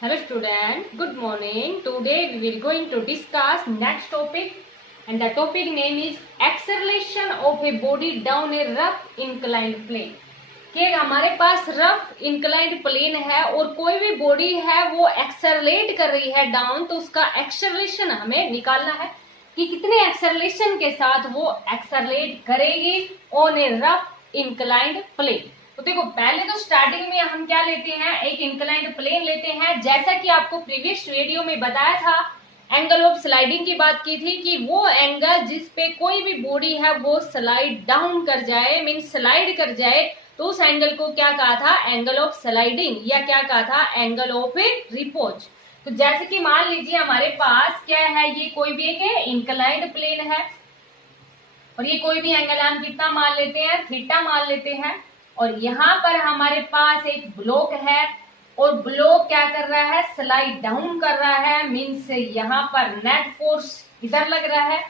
Hello student, good morning. Today we will going to discuss next topic and the topic name is acceleration of a body down a rough inclined plane. कि हमारे पास rough inclined plane है और कोई भी body है वो accelerate कर रही है डाउन, तो उसका एक्सेलरेशन हमें निकालना है कि कितने एक्सेलरेशन के साथ वो एक्सेलरेट करेगी on a rough inclined plane. तो देखो पहले तो स्टार्टिंग में हम क्या लेते हैं, एक इंक्लाइंड प्लेन लेते हैं। जैसा कि आपको प्रीवियस वीडियो में बताया था, एंगल ऑफ स्लाइडिंग की बात की थी कि वो एंगल जिस पे कोई भी बॉडी है वो स्लाइड डाउन कर जाए, मीन स्लाइड कर जाए, तो उस एंगल को क्या कहा था, एंगल ऑफ स्लाइडिंग, या क्या कहा था, एंगल ऑफ ए रिपोज। तो जैसे कि मान लीजिए हमारे पास क्या है, ये कोई भी एक इंक्लाइंड प्लेन है और ये कोई भी एंगल हम कितना मान लेते हैं, थीटा मान लेते हैं। और यहाँ पर हमारे पास एक ब्लॉक है और ब्लॉक क्या कर रहा है, स्लाइड डाउन कर रहा है, मीन्स यहाँ पर नेट फोर्स इधर लग रहा है।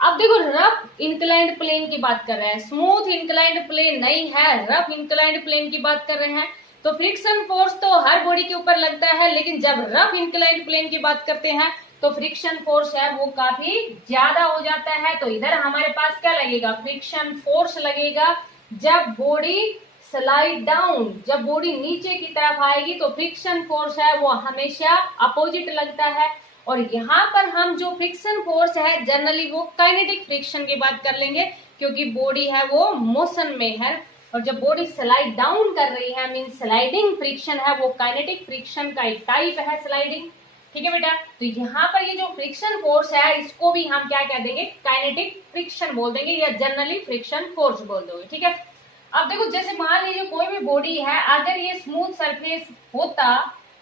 अब देखो रफ इंक्लाइंड प्लेन की बात कर रहे हैं, स्मूथ इंक्लाइंड प्लेन नहीं है, रफ इंक्लाइंड प्लेन की बात कर रहे हैं। तो फ्रिक्शन फोर्स तो हर बॉडी के ऊपर लगता है, लेकिन जब रफ इंक्लाइंड प्लेन की बात करते हैं तो फ्रिक्शन फोर्स है वो काफी ज्यादा हो जाता है। तो इधर हमारे पास क्या लगेगा, फ्रिक्शन फोर्स लगेगा। जब बॉडी स्लाइड डाउन, जब बॉडी नीचे की तरफ आएगी तो फ्रिक्शन फोर्स है वो हमेशा अपोजिट लगता है। और यहाँ पर हम जो फ्रिक्शन फोर्स है जनरली वो काइनेटिक फ्रिक्शन की बात कर लेंगे, क्योंकि बॉडी है वो मोशन में है। और जब बॉडी स्लाइड डाउन कर रही है मीन स्लाइडिंग फ्रिक्शन है, वो काइनेटिक फ्रिक्शन का एक टाइप है स्लाइडिंग। ठीक है बेटा, तो यहाँ पर ये जो फ्रिक्शन फोर्स है इसको भी हम क्या कह देंगे, काइनेटिक फ्रिक्शन बोल देंगे या जनरली फ्रिक्शन फोर्स बोल दोगे। ठीक है, अब देखो जैसे मान लीजिए कोई भी बॉडी है, अगर ये स्मूथ सरफेस होता,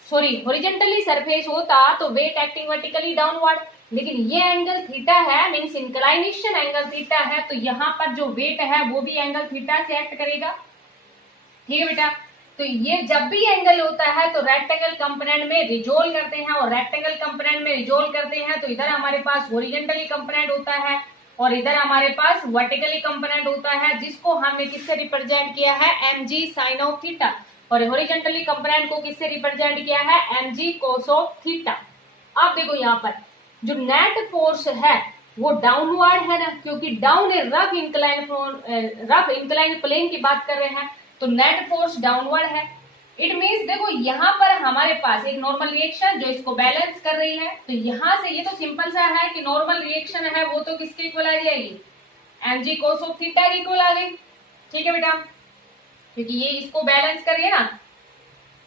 सॉरी हॉरिजॉन्टली सरफेस होता तो वेट एक्टिंग वर्टिकली डाउनवर्ड, लेकिन ये एंगल थीटा है, मींस इंक्लाइनेशन एंगल थीटा है, तो यहाँ पर जो वेट है वो भी एंगल थीटा से एक्ट करेगा। ठीक है बेटा, तो ये जब भी एंगल होता है तो रेक्टेंगल कंपोनेंट में रिजोल्व करते हैं, और रेक्टेंगल कंपोनेंट में रिजोल्व करते हैं तो इधर हमारे पास हॉरिजॉन्टली कंपोनेंट होता है और इधर हमारे पास वर्टिकली कंपोनेंट होता है, जिसको हमने किससे रिप्रेजेंट किया है, mg sin ऑफ थीटा। और हॉरिजॉन्टली कंपोनेंट को किससे रिप्रेजेंट किया है, mg cos ऑफ थीटा। अब देखो यहाँ पर जो नेट फोर्स है वो डाउनवर्ड है ना, क्योंकि down a rough incline plane की बात कर रहे हैं, तो नेट फोर्स डाउनवर्ड है। इट मीन्स देखो यहाँ पर हमारे पास एक नॉर्मल रिएक्शन जो इसको बैलेंस कर रही है, तो यहाँ से ये तो सिंपल सा है कि नॉर्मल रिएक्शन है वो तो किसके इक्वल आ जाएगी, mg cos ऑफ थीटा के इक्वल आ गई। ठीक है बेटा, क्योंकि ये इसको बैलेंस कर रही है ना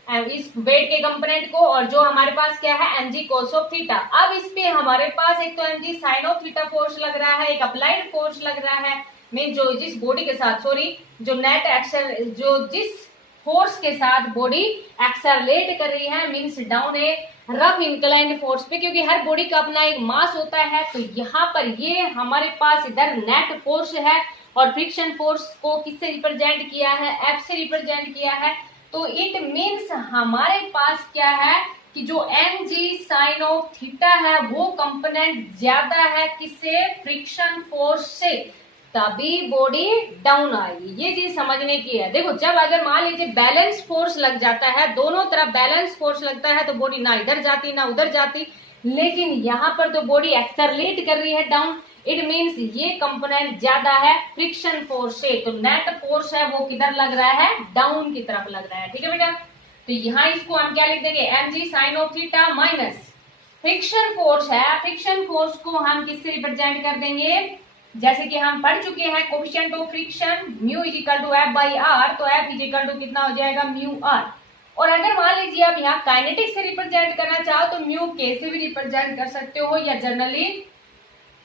इस वेट के कंपोनेंट को, और जो हमारे पास क्या है, mg cos ऑफ थीटा। अब इस पे हमारे पास एक तो mg sin of theta force लग रहा है, एक अप्लाइड फोर्स लग रहा है, मीन जो जिस बॉडी के साथ, सॉरी जो नेट एक्शन, जो जिस फोर्स के साथ बॉडी एक्सेलरेट कर रही है, means down a rough inclined force पे, क्योंकि हर बॉडी का अपना एक मास होता है। तो यहाँ पर ये हमारे पास इधर नेट फोर्स है और फ्रिक्शन फोर्स को किससे रिप्रेजेंट किया है, एफ से रिप्रेजेंट किया है। तो इट मीन्स हमारे पास क्या है कि जो mg sin ऑफ थीटा है वो कंपोनेंट ज्यादा है किससे, फ्रिक्शन फोर्स से, तभी बॉडी डाउन आएगी। ये चीज समझने की है। देखो जब अगर मान लीजिए बैलेंस फोर्स लग जाता है, दोनों तरफ बैलेंस फोर्स लगता है, तो बॉडी ना इधर जाती ना उधर जाती, लेकिन यहाँ पर तो बॉडी एक्सेलरेट कर रही है डाउन, इट मीन्स ये कंपोनेंट ज्यादा है फ्रिक्शन फोर्स से, तो नेट फोर्स है वो किधर लग रहा है, डाउन की तरफ लग रहा है। ठीक है बेटा, तो यहाँ इसको हम क्या लिख देंगे, mg sin of theta minus friction force है, फ्रिक्शन फोर्स को हम किससे रिप्रेजेंट कर देंगे, जैसे कि हम पढ़ चुके हैं coefficient of friction mu is equal to F by R, तो एफ इज इक्वल टू कितना हो जाएगा, म्यू आर। और अगर मान लीजिए आप यहाँ काइनेटिक से रिप्रेजेंट करना चाहो तो म्यू के से भी रिप्रेजेंट कर सकते हो, या जनरली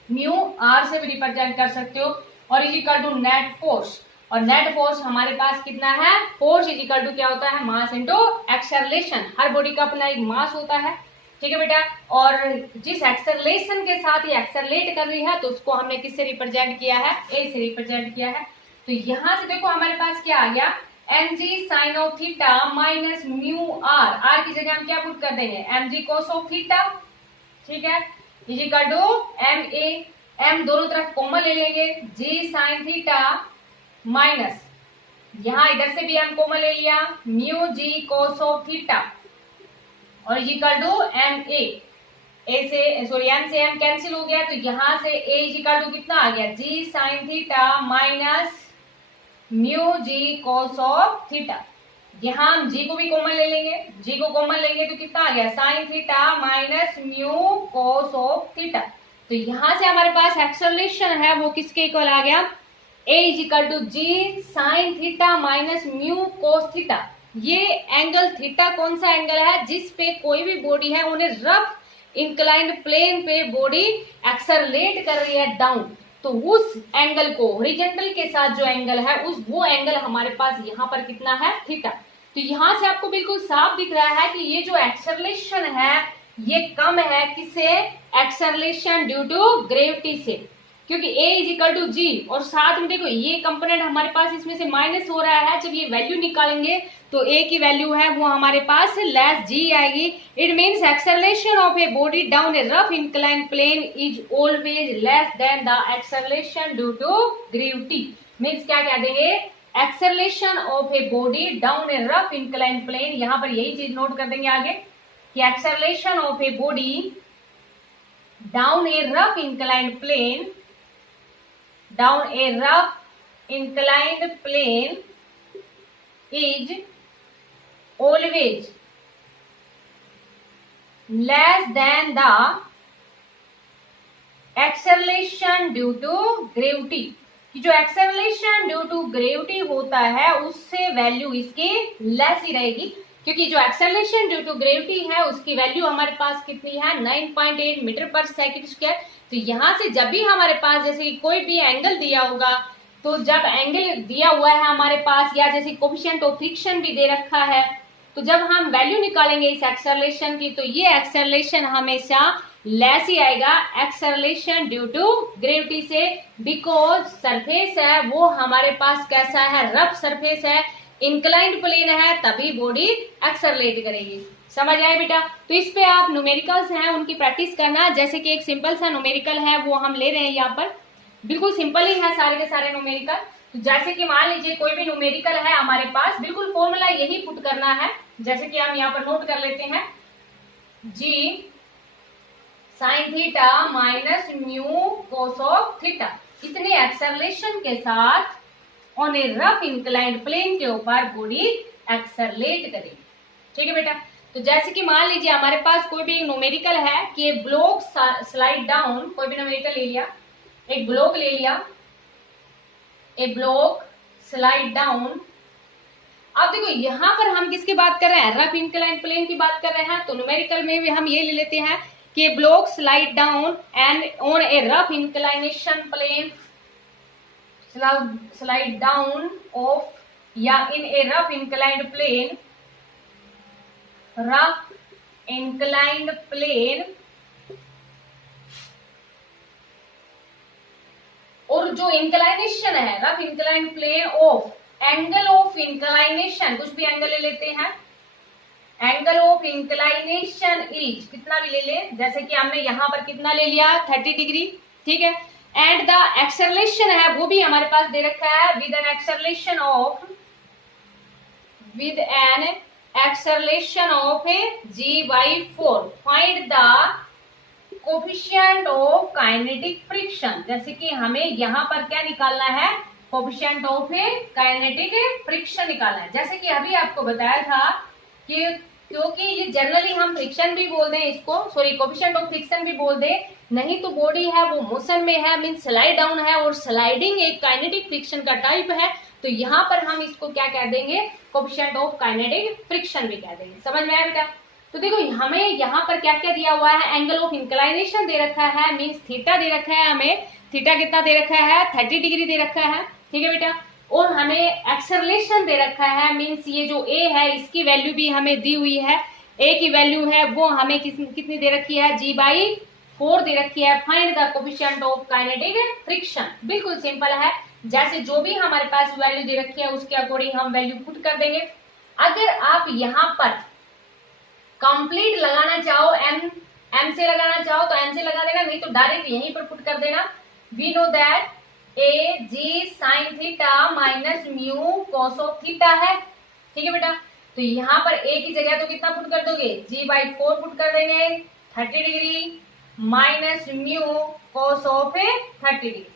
म्यू आर से भी रिप्रेजेंट कर सकते हो, और is equal to net force. और नेट फोर्स हमारे पास कितना है, फोर्स इज इक्वल टू क्या होता है, मास इंटू एक्सेलरेशन। हर बॉडी का अपना एक मास होता है। ठीक है बेटा, और जिस एक्सेलरेशन के साथ ये एक्सेलरेट कर रही है तो उसको हमने किससे रिप्रेजेंट किया है, ए से रिप्रेजेंट किया है। तो यहाँ से देखो हमारे पास क्या आ गया, mg sin of theta minus mu R, R की जगह हम क्या पुट कर देंगे, mg cos ऑफ थीटा। ठीक है, is equal to m a, m दोनों तरफ कॉमन ले लेंगे, g sin थीटा माइनस, यहाँ इधर से भी हम कॉमन ले लिया, mu g cos of theta, और is equal to m a से सॉरी एम से एम कैंसिल हो गया, तो यहां से ए इज इक्वल टू कितना आ गया, g sine theta minus mu g cos of theta. यहाँ हम जी को भी कॉमन ले लेंगे, जी को कॉमन लेंगे तो कितना आ गया, sign theta minus mu cos of theta. तो यहां से हमारे पास एक्सेलरेशन है वो किसके इक्वल आ गया, a is equal to g sine theta minus mu cos theta. ये एंगल थीटा कौन सा एंगल है, जिस पे कोई भी बॉडी है उन्हें रफ इंक्लाइंड प्लेन पे बॉडी एक्सेलरेट कर रही है डाउन, तो उस एंगल को हॉरिजॉन्टल के साथ जो एंगल है वो एंगल हमारे पास यहाँ पर कितना है, थीटा। तो यहां से आपको बिल्कुल साफ दिख रहा है कि ये जो एक्सेलरेशन है ये कम है किससे, एक्सेलरेशन ड्यू टू ग्रेविटी से, क्योंकि a इज इक्वल टू जी, और साथ में देखो ये कंपोनेंट हमारे पास इसमें से माइनस हो रहा है, जब ये वैल्यू निकालेंगे तो a की वैल्यू है वो हमारे पास लेस g आएगी। It means acceleration of a body down a rough incline plane is always less than the acceleration due to gravity. Means क्या कह देंगे, acceleration of a body down a rough incline plane, यहां पर यही चीज note कर देंगे आगे कि acceleration of a body down a rough inclined plane, down a rough inclined plane is always less than the acceleration due to gravity। कि जो एक्सेलरेशन ड्यू टू ग्रेविटी होता है उससे वैल्यू इसकी लेस ही रहेगी, क्योंकि जो एक्सेलरेशन ड्यू टू ग्रेविटी है उसकी वैल्यू हमारे पास कितनी है, 9.8 मीटर पर सेकंड स्क्वायर। तो यहां से जब भी हमारे पास जैसे कि कोई भी एंगल दिया होगा, तो जब एंगल दिया हुआ है हमारे पास या जैसे कोफिशिएंट ऑफ फ्रिक्शन भी दे रखा है, तो जब हम वैल्यू निकालेंगे इस एक्सेलरेशन की तो ये एक्सेलरेशन हमेशा लेस ही आएगा एक्सेलरेशन ड्यू टू ग्रेविटी से, बिकॉज सरफेस है वो हमारे पास कैसा है, रफ सरफेस है, इंक्लाइंड प्लेन है, तभी बॉडी एक्सेलरेट करेगी। समझ आए बेटा। तो इस पे आप न्यूमेरिकल्स हैं उनकी प्रैक्टिस करना, जैसे कि एक सिंपल सा न्यूमेरिकल है वो हम ले रहे हैं यहाँ पर, बिल्कुल सिंपल ही है सारे के सारे न्यूमेरिकल। तो जैसे कि मान लीजिए कोई भी न्यूमेरिकल है हमारे पास, बिल्कुल फॉर्मूला यही पुट करना है, जैसे कि हम यहाँ पर नोट कर लेते हैं, g sine theta minus mu cos of theta, इतने एक्सेलरेशन के साथ on a rough inclined plane के ऊपर बॉडी एक्सेलरेट करेगी। ठीक है बेटा। तो जैसे कि मान लीजिए हमारे पास कोई भी न्यूमेरिकल है कि ब्लॉक स्लाइड डाउन, कोई भी न्यूमेरिकल ले लिया, एक ब्लॉक ले लिया, ए ब्लॉक स्लाइड डाउन। अब देखो यहाँ पर हम किसकी बात कर रहे हैं, रफ इंक्लाइंड प्लेन की बात कर रहे हैं, तो न्यूमेरिकल में भी हम ये ले लेते हैं कि block slide down and on a rough inclination plane, slide down of या in a rough inclined plane, rough inclined plane, और जो इंक्लाइनेशन है rough inclined plane of angle of inclination, कुछ भी एंगल ले लेते हैं, एंगल ऑफ इंक्लाइनेशन इज कितना भी ले ले, जैसे कि हमने यहां पर कितना ले लिया 30 डिग्री, ठीक है। एंड द एक्सेलरेशन है वो भी हमारे पास दे रखा है with an acceleration of g/4, find the coefficient of kinetic friction. जैसे कि हमें यहाँ पर क्या निकालना है, कोफिशिएंट ऑफ काइनेटिक फ्रिक्शन निकालना है। जैसे कि अभी आपको बताया था कि क्योंकि ये जनरली हम फ्रिक्शन भी बोल दें इसको, सॉरी कोफिशिएंट ऑफ फ्रिक्शन भी बोल दें, नहीं तो बॉडी है वो मोशन में है, मीन स्लाइड डाउन है, और स्लाइडिंग एक काइनेटिक फ्रिक्शन का टाइप है, तो यहाँ पर हम इसको क्या कह देंगे, कोफिशिएंट ऑफ काइनेटिक फ्रिक्शन भी कह देंगे। समझ में आया बेटा। तो देखो हमें यहाँ पर क्या क्या दिया हुआ है, एंगल ऑफ इंक्लाइनेशन दे रखा है, मीन्स थीटा दे रखा है, हमें थीटा कितना दे रखा है 30 डिग्री दे रखा है, ठीक है बेटा। और हमें एक्सेलरेशन दे रखा है, मीन्स ये जो ए है इसकी वैल्यू भी हमें दी हुई है, ए की वैल्यू है वो हमें कितनी दे रखी है, g/4 दे रखी है। Find the coefficient of kinetic friction, बिल्कुल सिंपल है, जैसे जो भी हमारे पास वैल्यू दे रखी है उसके अकॉर्डिंग हम वैल्यू पुट कर देंगे। अगर आप यहाँ पर कंप्लीट लगाना चाहो, एम से लगाना चाहो तो एम से लगा देना, नहीं तो डायरेक्ट यहीं पर पुट कर देना। We know that a g sin theta minus mu cos of theta है, ठीक है बेटा। तो यहाँ पर ए की जगह तो कितना पुट कर दोगे, g/4 पुट कर देंगे, 30 degree minus mu cos of 30 degree.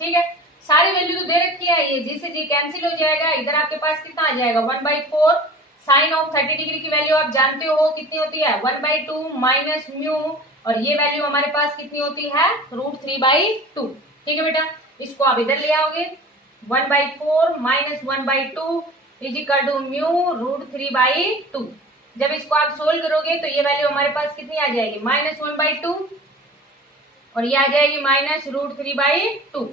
ठीक है, सारी वैल्यू तो दे रखी है, ये जी से जी कैंसिल हो जाएगा, इधर आपके पास कितना आ जाएगा 1/4, साइन ऑफ 30 डिग्री की वैल्यू आप जानते हो कितनी होती है 1/2 माइनस म्यू, और ये वैल्यू हमारे पास कितनी होती है √3/2। ठीक है बेटा, इसको आप इधर ले आओगे, 1/4 minus 1/2 is equal to mu √3/2। जब इसको आप सोल्व करोगे तो ये वैल्यू हमारे पास कितनी आ जाएगी -1/2, और ये आ जाएगी -√3/2।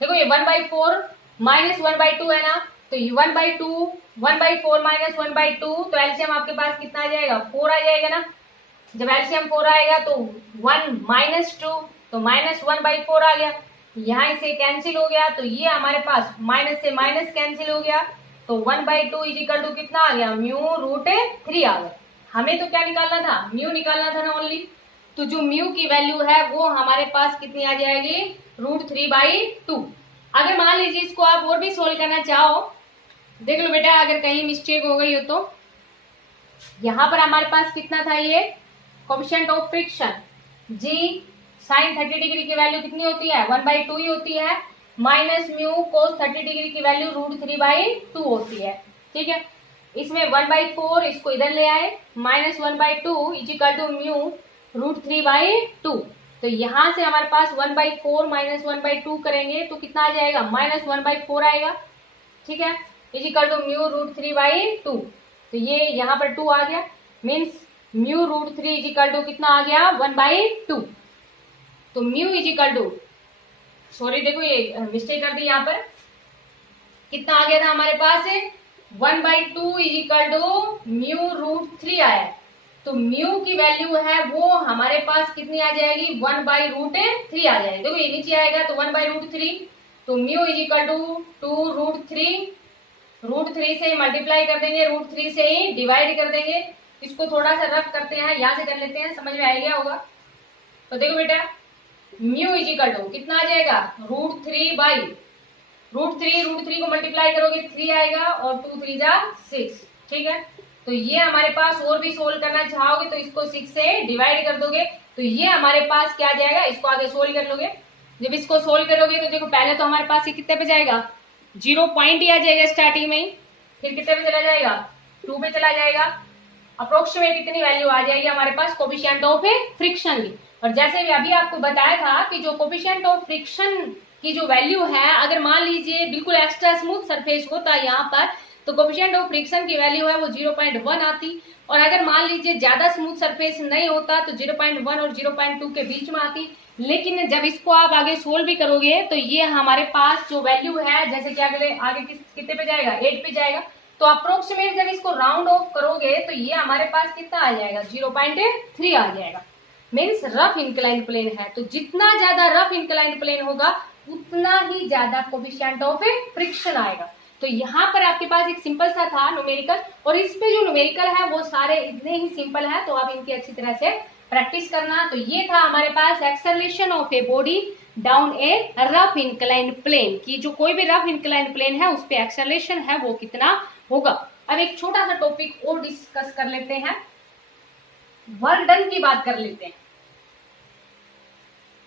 देखो ये 1/4 माइनस 1/2 है ना, तो ये 1/2 1/4 माइनस 1/2, तो एलसीएम आपके पास कितना आ जाएगा 4 आ जाएगा ना। जब एलसीएम 4 आएगा तो 1 माइनस 2, तो -1/4 आ गया, यहाँ से कैंसिल हो गया, तो ये हमारे पास माइनस से माइनस कैंसिल हो गया, तो 1/2 इज इक्वल टू कितना आ गया म्यू √3 आ गया। हमें तो क्या निकालना था, म्यू निकालना था ना ओनली, तो जो म्यू की वैल्यू है वो हमारे पास कितनी आ जाएगी √3/2। अगर मान लीजिए इसको आप और भी सोल्व करना चाहो, देख लो बेटा, अगर कहीं मिस्टेक हो गई हो तो यहाँ पर हमारे पास कितना था, ये coefficient of friction g sine 30 degree की वैल्यू कितनी होती है 1/2 ही होती है, माइनस म्यू cos 30 डिग्री की वैल्यू √3/2 होती है। ठीक है, इसमें 1/4 इसको इधर ले आए, -1/2 इज इक्वल टू म्यू √3/2, तो यहाँ से हमारे पास 1/4 माइनस 1/2 करेंगे तो कितना आ जाएगा -1/4 आएगा। ठीक है, इज इक्वल टू म्यू √3/2, तो ये यहाँ पर 2 आ गया, means mu √3 is equal to कितना आ गया 1/2। तो mu is equal to, sorry देखो ये मिस्टेक कर दी, यहाँ पर कितना आ गया था हमारे पास 1/2 इज इक्वल टू म्यू √3 आया, तो म्यू की वैल्यू है वो हमारे पास कितनी आ जाएगी 1/√3 आ जाएगी। देखो ये नीचे आएगा तो 1/√3, तो म्यू इज इक्वल टू 2√3, √3 से मल्टीप्लाई कर देंगे, √3 से ही डिवाइड कर देंगे। इसको थोड़ा सा रफ करते हैं, यहाँ से कर लेते हैं, समझ में आ गया होगा। तो देखो बेटा, म्यू इज इक्वल टू कितना आ जाएगा √3 को मल्टीप्लाई करोगे 3 आएगा, और 2 3 जा 6। ठीक है, तो ये हमारे पास और भी सोल्व करना चाहोगे तो इसको 6 से डिवाइड कर दोगे, तो ये हमारे पास क्या आ जाएगा, इसको आगे सोल्व कर लोगे। जब इसको सोल्व करोगे तो देखो पहले तो हमारे पास ये कितने पे जाएगा 0 पॉइंट ही आ जाएगा स्टार्टिंग में ही, फिर कितने पे चला जाएगा 2 पे चला जाएगा, अप्रोक्सीमेट इतनी वैल्यू आ जाएगी हमारे पास कोएफिशिएंट ऑफ फ्रिक्शन की। और जैसे भी अभी आपको बताया था कि जो कोएफिशिएंट ऑफ फ्रिक्शन की जो वैल्यू है, अगर मान लीजिए बिल्कुल एक्स्ट्रा स्मूथ सरफेस होता है यहाँ पर, तो कोएफिशिएंट ऑफ फ्रिक्शन की वैल्यू है वो 0.1 आती, और अगर मान लीजिए ज्यादा स्मूथ सरफेस नहीं होता तो 0.1 और 0.2 के बीच में आती। लेकिन जब इसको आप आगे सोल्व भी करोगे तो ये हमारे पास जो वैल्यू है, जैसे कि आगे कितने पे जाएगा 8 पे जाएगा, तो अप्रोक्सीमेट जब इसको राउंड ऑफ करोगे तो ये हमारे पास कितना आ जाएगा 0.3 आ जाएगा, मीन्स रफ इंक्लाइन प्लेन है। तो जितना ज्यादा रफ इंक्लाइन प्लेन होगा उतना ही ज्यादा कोएफिशिएंट ऑफ फ्रिक्शन आएगा। तो यहाँ पर आपके पास एक सिंपल सा था न्यूमेरिकल, और इस पे जो न्यूमेरिकल है वो सारे इतने ही सिंपल है, तो आप इनकी अच्छी तरह से प्रैक्टिस करना। तो ये था हमारे पास acceleration of a body down a rough incline plane, की जो कोई भी रफ इंक्लाइन प्लेन है उस पे एक्सेलरेशन है वो कितना होगा। अब एक छोटा सा टॉपिक और डिस्कस कर लेते हैं, वर्क डन की बात कर लेते हैं।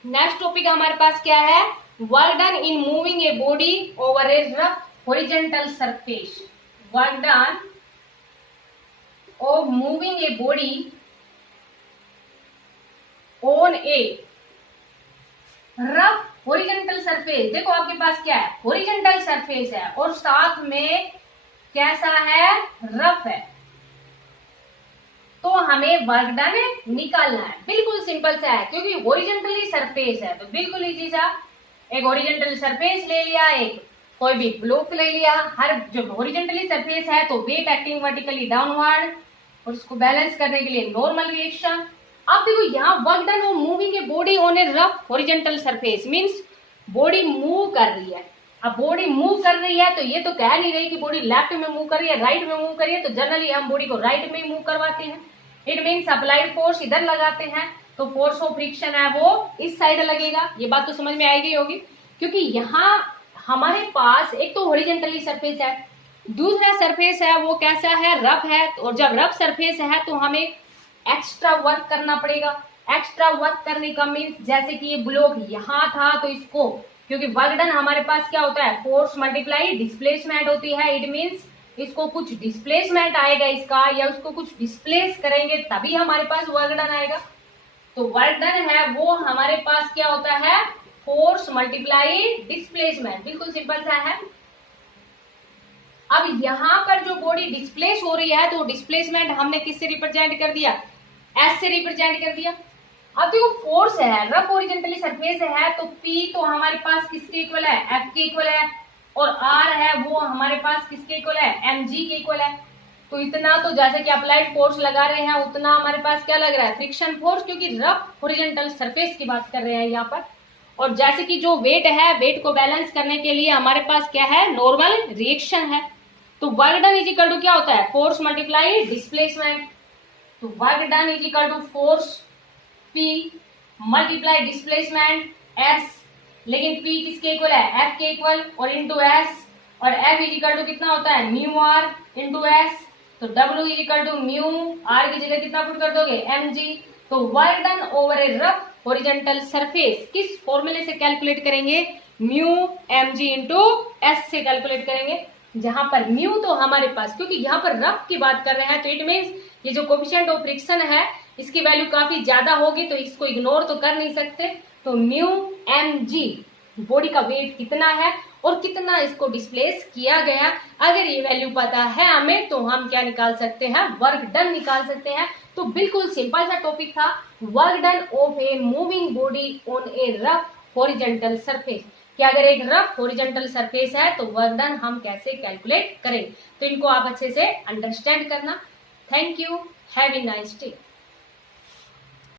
नेक्स्ट टॉपिक हमारे पास क्या है, work done in moving a body over a rough horizontal surface, work done of moving a body on a rough horizontal surface। देखो आपके पास क्या है horizontal surface है और साथ में कैसा है रफ है, तो हमें वर्क डन निकालना है। बिल्कुल सिंपल सा है, क्योंकि हॉरिजॉन्टली सरफेस है तो बिल्कुल इजी सा, एक हॉरिजॉन्टल सरफेस ले लिया, एक कोई भी ब्लॉक ले लिया, हर जो हॉरिजॉन्टली सरफेस है तो वेट एक्टिंग वर्टिकली डाउनवर्ड, और उसको बैलेंस करने के लिए नॉर्मल रिएक्शन। अब देखो यहाँ work done of moving a body on a rough horizontal surface, means body move कर रही है। अब बॉडी मूव कर रही है तो ये तो कह नहीं रही कि बॉडी लेफ्ट में मूव कर रही है राइट में मूव कर रही है, तो जनरली हम बॉडी को राइट में मूव करवाते हैं। इट मीन्स अप्लाइड फोर्स इधर लगाते हैं तो फोर्स ऑफ फ्रिक्शन है वो इस साइड लगेगा। ये बात तो समझ में आएगी होगी, क्योंकि यहाँ हमारे पास एक तो हॉरिजॉन्टली सरफेस है, दूसरा सरफेस है वो कैसा है, रफ है, और जब रफ सरफेस है तो हमें एक्स्ट्रा वर्क करना पड़ेगा। एक्स्ट्रा वर्क करने का मीन्स जैसे कि ये ब्लॉक यहाँ था तो इसको, क्योंकि वर्क डन हमारे पास क्या होता है, फोर्स मल्टीप्लाई डिस्प्लेसमेंट होती है, इट मीन्स इसको कुछ डिस्प्लेसमेंट आएगा इसका, या उसको कुछ डिस्प्लेस करेंगे तभी हमारे पास वर्क डन आएगा। तो वर्क डन है वो हमारे पास क्या होता है, फोर्स मल्टीप्लाई डिस्प्लेसमेंट, बिल्कुल सिंपल सा है। अब यहाँ पर जो बॉडी डिस्प्लेस हो रही है तो डिस्प्लेसमेंट हमने किससे रिप्रेजेंट कर दिया, एस से रिप्रेजेंट कर दिया। अब देखो फोर्स है, रफ हॉरिजॉन्टली सरफेस है, तो P तो हमारे पास किसके इक्वल है, F के इक्वल है, और R है वो हमारे पास किसके इक्वल है, mg के इक्वल है। तो इतना तो जैसे कि अप्लाइड फोर्स लगा रहे हैं उतना हमारे पास क्या लग रहा है, फ्रिक्शन फोर्स, क्योंकि रफ हॉरिजॉन्टल सरफेस की बात कर रहे हैं यहाँ पर। और जैसे कि जो वेट है, वेट को बैलेंस करने के लिए हमारे पास क्या है, नॉर्मल रिएक्शन है। तो work done is equal to क्या होता है, फोर्स मल्टीप्लाई डिस्प्लेसमेंट। तो work done is equal to force P multiply displacement S, लेकिन P किसके इक्वल है, F के इक्वल, और इंटू S, और F इज इक्वल टू कितना होता है, म्यू आर इंटू S। तो W is equal to mu R की जगह कितना पुट कर दोगे, mg। तो work done over a rough horizontal surface किस फॉर्मूले से कैलकुलेट करेंगे, म्यू mg इंटू S से कैलकुलेट करेंगे, जहां पर म्यू तो हमारे पास, क्योंकि यहाँ पर रफ की बात कर रहे हैं तो इट मीन्स ये जो कोफिशिएंट ऑफ फ्रिक्शन है इसकी वैल्यू काफी ज्यादा होगी, तो इसको इग्नोर तो कर नहीं सकते। तो म्यू mg बॉडी का वेट कितना है और कितना इसको डिस्प्लेस किया गया, अगर ये वैल्यू पता है हमें तो हम क्या निकाल सकते हैं, वर्क डन निकाल सकते हैं। तो बिल्कुल सिंपल सा टॉपिक था, work done of a moving body on a rough horizontal surface, कि अगर एक रफ हॉरिजॉन्टल सरफेस है तो वर्क डन हम कैसे कैलकुलेट करें। तो इनको आप अच्छे से अंडरस्टैंड करना। Thank you, have a nice day.